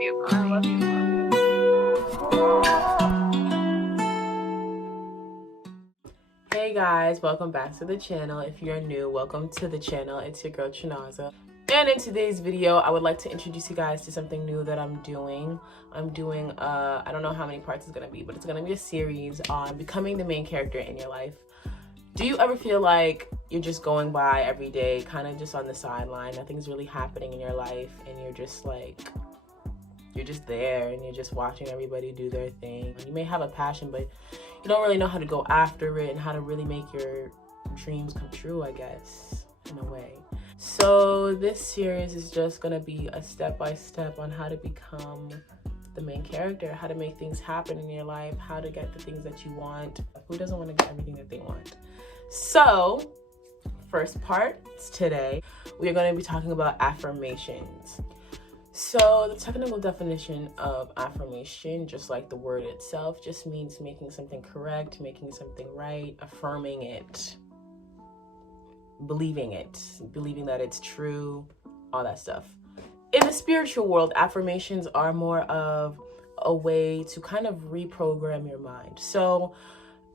you. I love you. Hey guys, welcome back to the channel. If you're new, welcome to the channel. It's your girl Chinaza. And in today's video, I would like to introduce you guys to something new that I'm doing. I don't know how many parts it's gonna be, but it's gonna be a series on becoming the main character in your life. Do you ever feel like you're just going by every day, kind of just on the sideline, nothing's really happening in your life, and you're just there and you're just watching everybody do their thing? You may have a passion, but you don't really know how to go after it and how to really make your dreams come true, I guess, in a way. So this series is just gonna be a step-by-step on how to become the main character, how to make things happen in your life, how to get the things that you want. Who doesn't want to get everything that they want? So first part today, we are going to be talking about affirmations. So the technical definition of affirmation, just like the word itself, just means making something correct, making something right, affirming it, believing that it's true, all that stuff. In the spiritual world, affirmations are more of a way to kind of reprogram your mind. So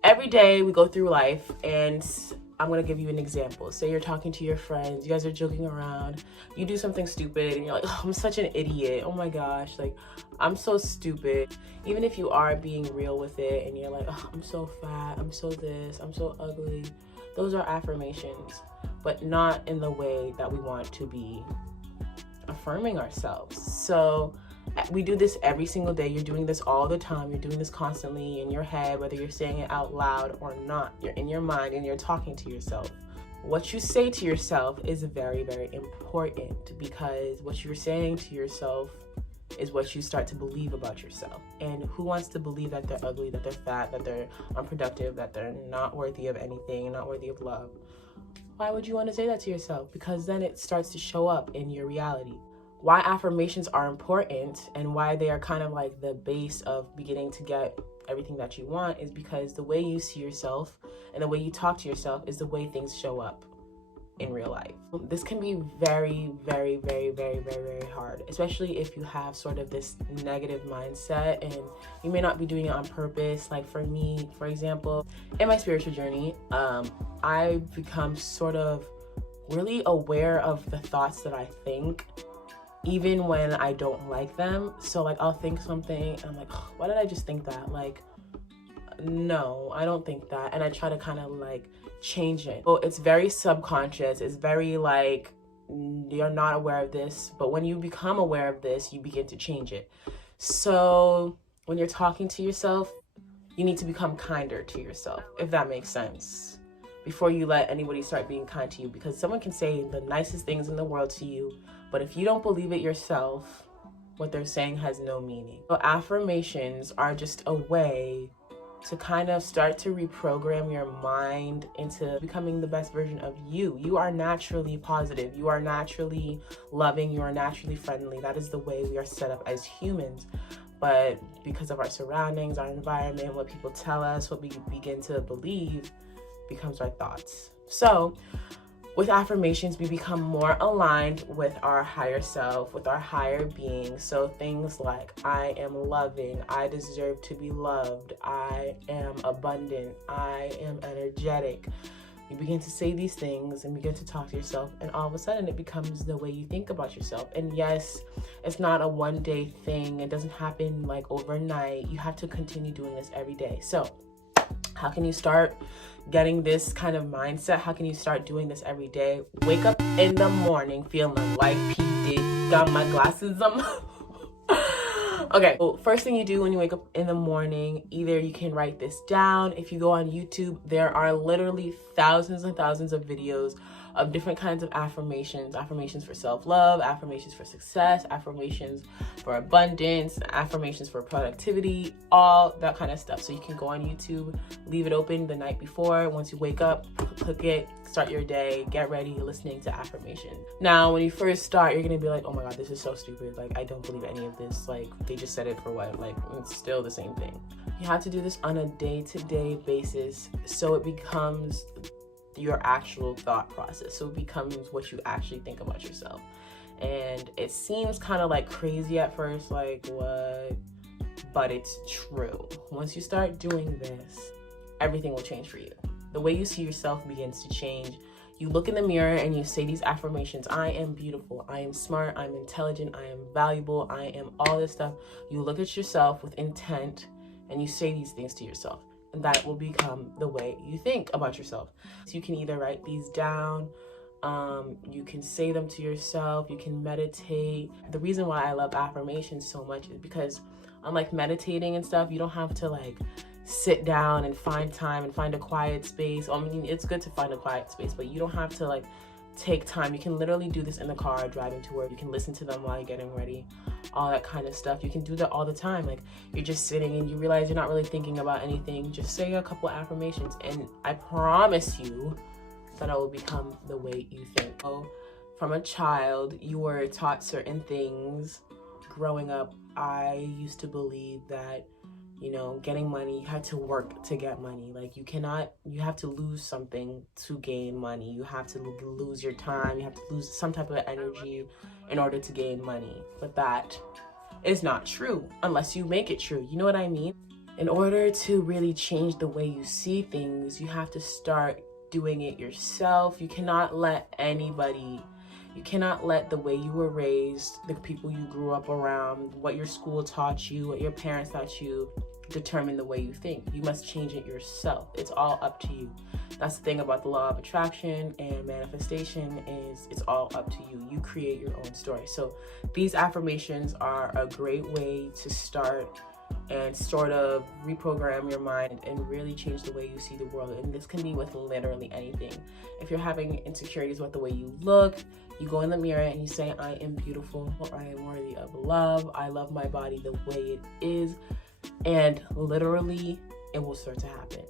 every day we go through life, and I'm going to give you an example. Say you're talking to your friends, you guys are joking around, you do something stupid and you're like, oh, I'm such an idiot. Oh my gosh, like I'm so stupid. Even if you are being real with it and you're like, oh, I'm so fat, I'm so this, I'm so ugly. Those are affirmations, but not in the way that we want to be affirming ourselves. So we do this every single day. You're doing this all the time. You're doing this constantly in your head, whether you're saying it out loud or not. You're in your mind and you're talking to yourself. What you say to yourself is very, very important, because what you're saying to yourself is what you start to believe about yourself. And who wants to believe that they're ugly, that they're fat, that they're unproductive, that they're not worthy of anything, not worthy of love? Why would you want to say that to yourself? Because then it starts to show up in your reality. Why affirmations are important and why they are kind of like the base of beginning to get everything that you want is because the way you see yourself and the way you talk to yourself is the way things show up in real life. This can be very, very, very, very, very, very hard, especially if you have sort of this negative mindset and you may not be doing it on purpose. Like for me, for example, in my spiritual journey, I've become sort of really aware of the thoughts that I think, even when I don't like them. So like I'll think something and I'm like, oh, why did I just think that? Like, no, I don't think that. And I try to kind of like change it. So it's very subconscious. It's very like, you're not aware of this, but when you become aware of this, you begin to change it. So when you're talking to yourself, you need to become kinder to yourself, if that makes sense, before you let anybody start being kind to you, because someone can say the nicest things in the world to you, but if you don't believe it yourself, what they're saying has no meaning. So affirmations are just a way to kind of start to reprogram your mind into becoming the best version of you. You are naturally positive. You are naturally loving. You are naturally friendly. That is the way we are set up as humans. But because of our surroundings, our environment, what people tell us, what we begin to believe becomes our thoughts. So with affirmations, we become more aligned with our higher self, with our higher being. So things like, I am loving, I deserve to be loved, I am abundant, I am energetic. You begin to say these things and begin to talk to yourself, and all of a sudden it becomes the way you think about yourself. And yes, it's not a one-day thing. It doesn't happen like overnight. You have to continue doing this every day. So how can you start getting this kind of mindset? How can you start doing this every day? Wake up in the morning feeling like P. Diddy. Got my glasses on. Okay, well, first thing you do when you wake up in the morning, either you can write this down. If you go on YouTube, there are literally thousands and thousands of videos of different kinds of affirmations for self-love, affirmations for success, affirmations for abundance, affirmations for productivity, all that kind of stuff. So you can go on YouTube, leave it open the night before. Once you wake up, click it, start your day, get ready, listening to affirmation. Now, when you first start, you're gonna be like, oh my God, this is so stupid. Like, I don't believe any of this. Like, they just said it for what? Like, it's still the same thing. You have to do this on a day-to-day basis so it becomes your actual thought process. So it becomes what you actually think about yourself. And it seems kind of like crazy at first, like what? But it's true. Once you start doing this, everything will change for you. The way you see yourself begins to change. You look in the mirror and you say these affirmations: I am beautiful, I am smart, I'm intelligent, I am valuable, I am all this stuff. You look at yourself with intent and you say these things to yourself, and that will become the way you think about yourself. So you can either write these down, you can say them to yourself, you can meditate. The reason why I love affirmations so much is because unlike meditating and stuff, you don't have to like sit down and find time and find a quiet space. I mean, it's good to find a quiet space, but you don't have to like take time. You can literally do this in the car driving to work. You can listen to them while you're getting ready, all that kind of stuff. You can do that all the time. Like, you're just sitting and you realize you're not really thinking about anything. Just say a couple affirmations and I promise you that it will become the way you think. So, from a child, you were taught certain things. Growing up, I used to believe that, you know, getting money, you had to work to get money. Like, you have to lose something to gain money. You have to lose your time. You have to lose some type of energy in order to gain money. But that is not true unless you make it true. You know what I mean? In order to really change the way you see things, you have to start doing it yourself. You cannot let the way you were raised, the people you grew up around, what your school taught you, what your parents taught you, determine the way you think. You must change it yourself. It's all up to you. That's the thing about the law of attraction and manifestation, is it's all up to you. You create your own story. So these affirmations are a great way to start and sort of reprogram your mind and really change the way you see the world. And this can be with literally anything. If you're having insecurities about the way you look, you go in the mirror and you say, I am beautiful, I am worthy of love, I love my body the way it is, and literally it will start to happen.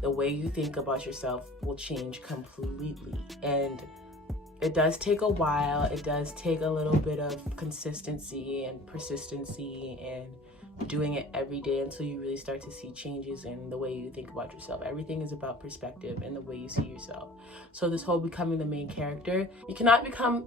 The way you think about yourself will change completely. And it does take a while. It does take a little bit of consistency and persistency and doing it every day until you really start to see changes in the way you think about yourself. Everything is about perspective and the way you see yourself. So this whole becoming the main character, you cannot become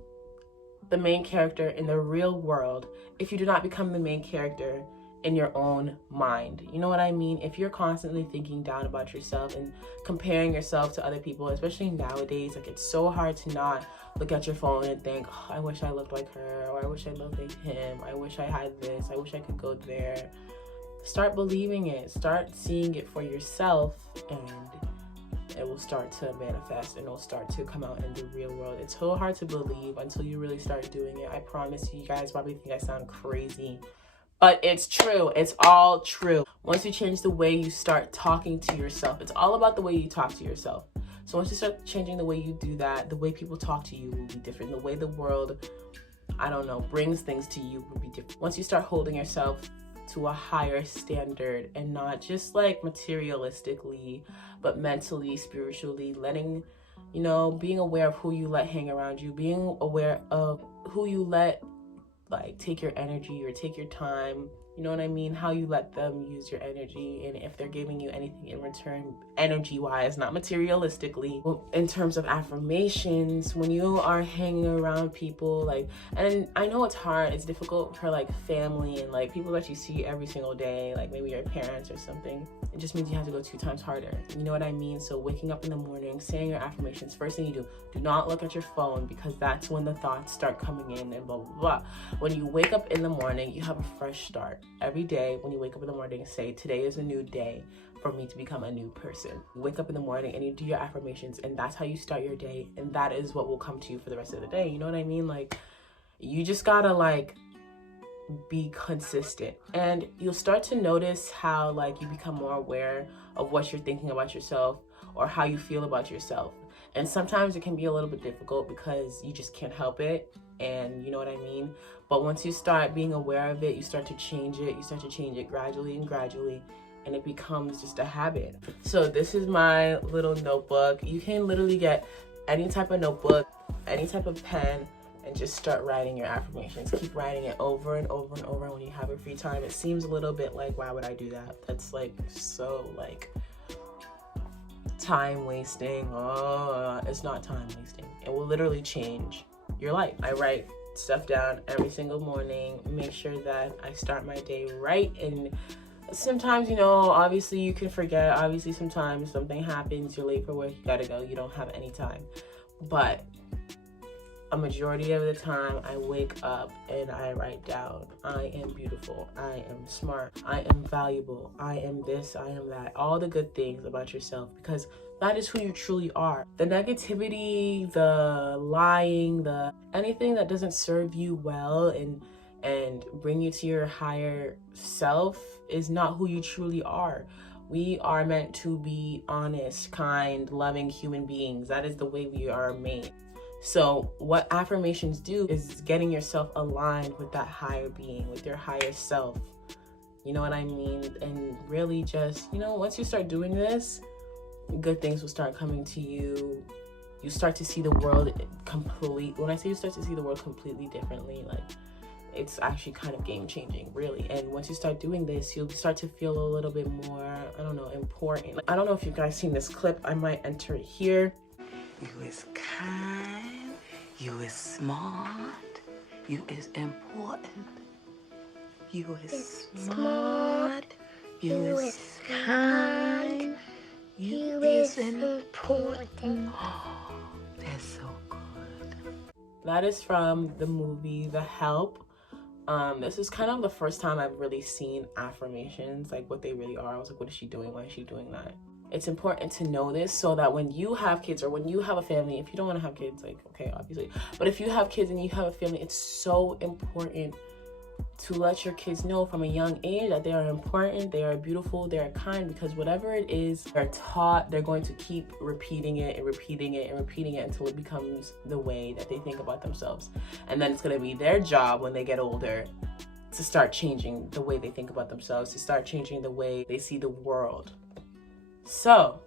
the main character in the real world if you do not become the main character in your own mind. You know what I mean? If you're constantly thinking down about yourself and comparing yourself to other people, especially nowadays, like, it's so hard to not look at your phone and think, oh, I wish I looked like her, or I wish I looked like him, I wish I had this, I wish I could go there. Start believing it, start seeing it for yourself, and it will start to manifest and it'll start to come out in the real world. It's so hard to believe until you really start doing it. I promise you, you guys probably think I sound crazy, but it's true. It's all true. Once you change the way you start talking to yourself, it's all about the way you talk to yourself. So once you start changing the way you do that, the way people talk to you will be different. The way the world, brings things to you will be different. Once you start holding yourself to a higher standard, and not just like materialistically, but mentally, spiritually, being aware of who you let hang around you, being aware of who you let take your energy or take your time, you know what I mean? How you let them use your energy, and if they're giving you anything in return, energy-wise, not materialistically. In terms of affirmations, when you are hanging around people, and I know it's hard, it's difficult for family and people that you see every single day, maybe your parents or something. It just means you have to go 2 times harder. You know what I mean? So waking up in the morning, saying your affirmations, first thing you do not look at your phone, because that's when the thoughts start coming in and blah, blah, blah. When you wake up in the morning, you have a fresh start. Every day when you wake up in the morning, say, today is a new day for me to become a new person. You wake up in the morning and you do your affirmations, and that's how you start your day, and that is what will come to you for the rest of the day. You know what I mean? You just gotta be consistent, and you'll start to notice how you become more aware of what you're thinking about yourself or how you feel about yourself. And sometimes it can be a little bit difficult because you just can't help it, and you know what I mean? But once you start being aware of it, you start to change it. You start to change it gradually, and it becomes just a habit. So this is my little notebook. You can literally get any type of notebook, any type of pen, and just start writing your affirmations. Keep writing it over and over and over when you have a free time. It seems a little bit why would I do that? That's so time wasting. Oh, it's not time wasting. It will literally change your life. I write stuff down every single morning, make sure that I start my day right. And sometimes, you know, obviously you can forget. Obviously, sometimes something happens, you're late for work, you gotta go, you don't have any time. But a majority of the time, I wake up and I write down, I am beautiful, I am smart, I am valuable, I am this, I am that. All the good things about yourself, because that is who you truly are. The negativity, the lying, the anything that doesn't serve you well and bring you to your higher self is not who you truly are. We are meant to be honest, kind, loving human beings. That is the way we are made. So what affirmations do is getting yourself aligned with that higher being, with your higher self. You know what I mean? And really just, you know, once you start doing this, good things will start coming to you. You start to see the world when I say you start to see the world completely differently, like, it's actually kind of game changing, really. And once you start doing this, you'll start to feel a little bit more, I don't know, important. Like, I don't know if you guys seen this clip. I might enter it here. You is kind, you is smart, you is important, you is smart, you is kind, you is important. Oh, that's so good. That is from the movie The Help. This is kind of the first time I've really seen affirmations, like what they really are. I was like, what is she doing? Why is she doing that? It's important to know this so that when you have kids, or when you have a family, if you don't want to have kids, like, okay, obviously, but if you have kids and you have a family, it's so important to let your kids know from a young age that they are important, they are beautiful, they are kind, because whatever it is they're taught, they're going to keep repeating it and repeating it and repeating it until it becomes the way that they think about themselves. And then it's going to be their job when they get older to start changing the way they think about themselves, to start changing the way they see the world. So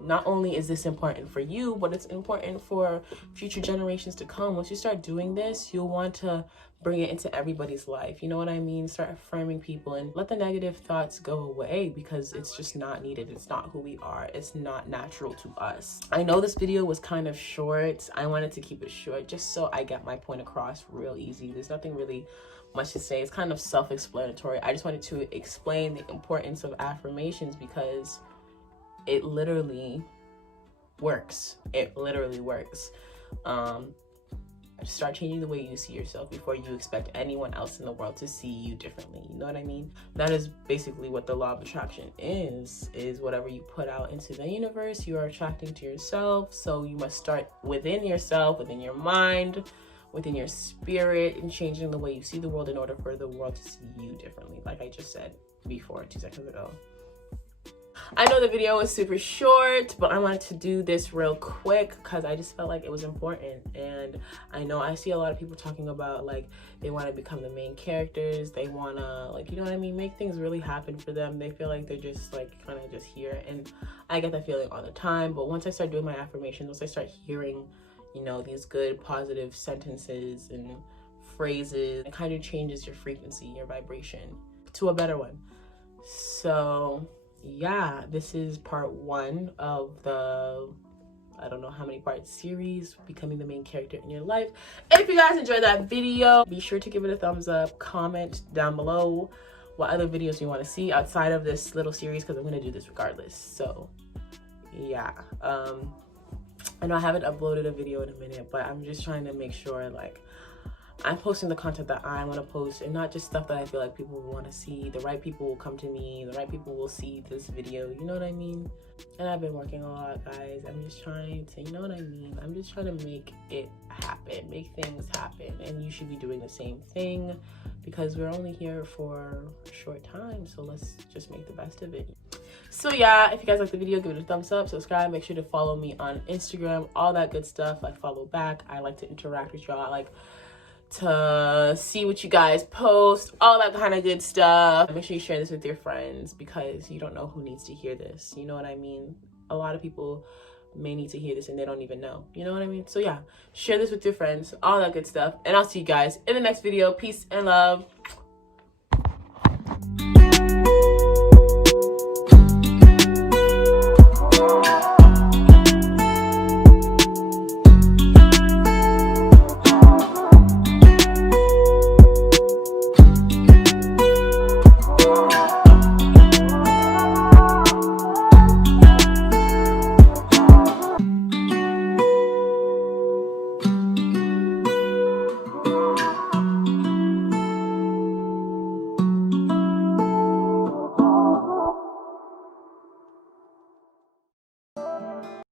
not only is this important for you, but it's important for future generations to come. Once you start doing this, you'll want to bring it into everybody's life. You know what I mean? Start affirming people and let the negative thoughts go away, because it's just not needed. It's not who we are. It's not natural to us. I know this video was kind of short. I wanted to keep it short just so I get my point across real easy. There's nothing really much to say. It's kind of self-explanatory. I just wanted to explain the importance of affirmations because it literally works. It literally works. Start changing the way you see yourself before you expect anyone else in the world to see you differently. You know what I mean? That is basically what the law of attraction is whatever you put out into the universe, you are attracting to yourself. So you must start within yourself, within your mind, within your spirit, and changing the way you see the world in order for the world to see you differently, like I just said before 2 seconds ago. I know the video was super short, but I wanted to do this real quick because I just felt like it was important. And I know I see a lot of people talking about, like, they want to become the main characters. They want to, like, you know what I mean, make things really happen for them. They feel like they're just, like, kind of just here. And I get that feeling all the time. But once I start doing my affirmations, once I start hearing, you know, these good, positive sentences and phrases, it kind of changes your frequency, your vibration to a better one. So yeah, this is part 1 of the, I don't know how many part series, becoming the main character in your life. If you guys enjoyed that video, be sure to give it a thumbs up, comment down below what other videos you want to see outside of this little series, because I'm going to do this regardless. So yeah, I know I haven't uploaded a video in a minute, but I'm just trying to make sure, like, I'm posting the content that I want to post and not just stuff that I feel like people will want to see. The right people will come to me. The right people will see this video. You know what I mean? And I've been working a lot, guys. I'm just trying to, you know what I mean? I'm just trying to make it happen, make things happen. And you should be doing the same thing because we're only here for a short time. So let's just make the best of it. So yeah, if you guys like the video, give it a thumbs up, subscribe, make sure to follow me on Instagram, all that good stuff. I follow back. I like to interact with y'all. I like to see what you guys post, all that kind of good stuff. Make sure you share this with your friends because you don't know who needs to hear this. You know what I mean? A lot of people may need to hear this and they don't even know. You know what I mean? So yeah, share this with your friends, all that good stuff. And I'll see you guys in the next video. Peace and love.